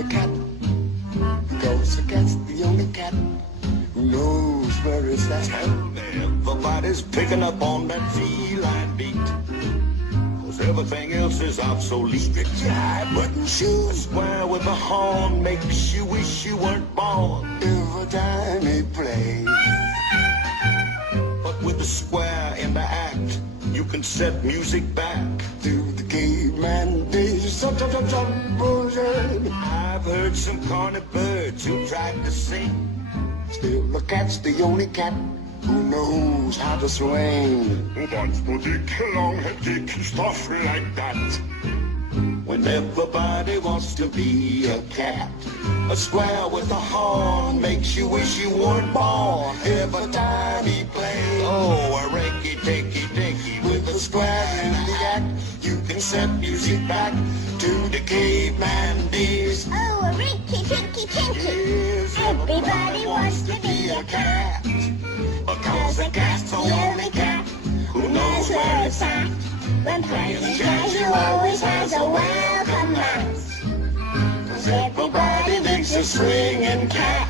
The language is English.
a cat, because a cat's the only cat who knows where it's at. Everybody's picking up on that feline beat, 'cause everything else is obsolete. Strict jive, button shoes, A square with a horn makes you wish you weren't born. every time he plays. But with the square in the act, you can set music back To the caveman days, bullshit. I've heard some corny birds who tried to sing. Still, the cat's the only cat who knows how to swing. That's the dick, long-head dick, stuff like that. When everybody wants to be a cat, a square with a horn makes you wish you weren't born. Every time he plays, oh, a rinky-dinky-dinky with a square in the act, you can set music back to the caveman days. Oh, a rinky tinky tinky. Yes, Everybody wants to be a cat, because a cat's the only cat who knows where it's at. When playing casual always has a welcome mat. 'Cause everybody thinks a swinging cat